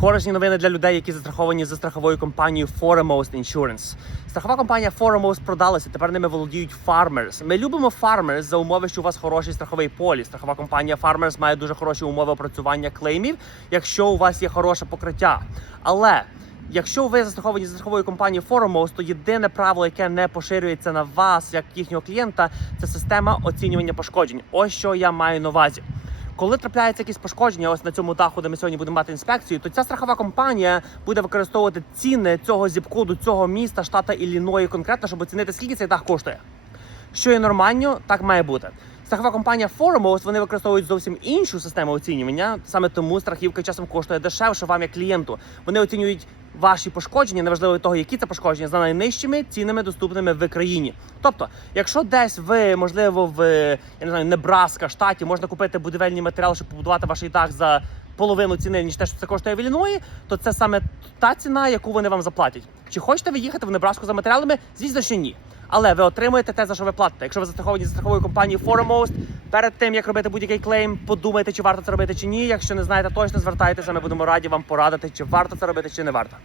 Корисні новини для людей, які застраховані за страховою компанією Foremost Insurance. Страхова компанія Foremost продалася. Тепер ними володіють Farmers. Ми любимо Farmers за умови, що у вас хороший страховий поліс. Страхова компанія Farmers має дуже хороші умови опрацювання клеймів, якщо у вас є хороше покриття. Але Якщо ви застраховані за страховою компанією Foremost, то єдине правило, яке не поширюється на вас як їхнього клієнта, це система оцінювання пошкоджень. Ось що я маю на увазі. Коли трапляється якісь пошкодження, ось на цьому даху, де ми сьогодні будемо мати інспекцію, то ця страхова компанія буде використовувати ціни цього зіпкоду, цього міста, штата Ілліної конкретно, щоб оцінити, скільки цей дах коштує. Що є нормально, так має бути. Страхова компанія Foremost, вони використовують зовсім іншу систему оцінювання. Саме тому страхівка часом коштує дешевше вам як клієнту. Вони оцінюють ваші пошкодження, неважливо від того, які це пошкодження, за найнижчими цінами, доступними в країні. Тобто, якщо десь ви, можливо, в я не знаю, Небраска, штаті можна купити будівельні матеріали, щоб побудувати ваш дах за половину ціни, ніж те, що це коштує в Іліної, то це саме та ціна, яку вони вам заплатять. Чи хочете ви їхати в Небраску за матеріалами? Звісно, що ні. Але ви отримуєте те, за що ви платите. Якщо ви застраховані за страховою компанією Foremost, перед тим як робити будь-який клейм, подумайте, чи варто це робити чи ні. Якщо не знаєте точно, звертайтеся. Ми будемо раді вам порадити, чи варто це робити, чи не варто.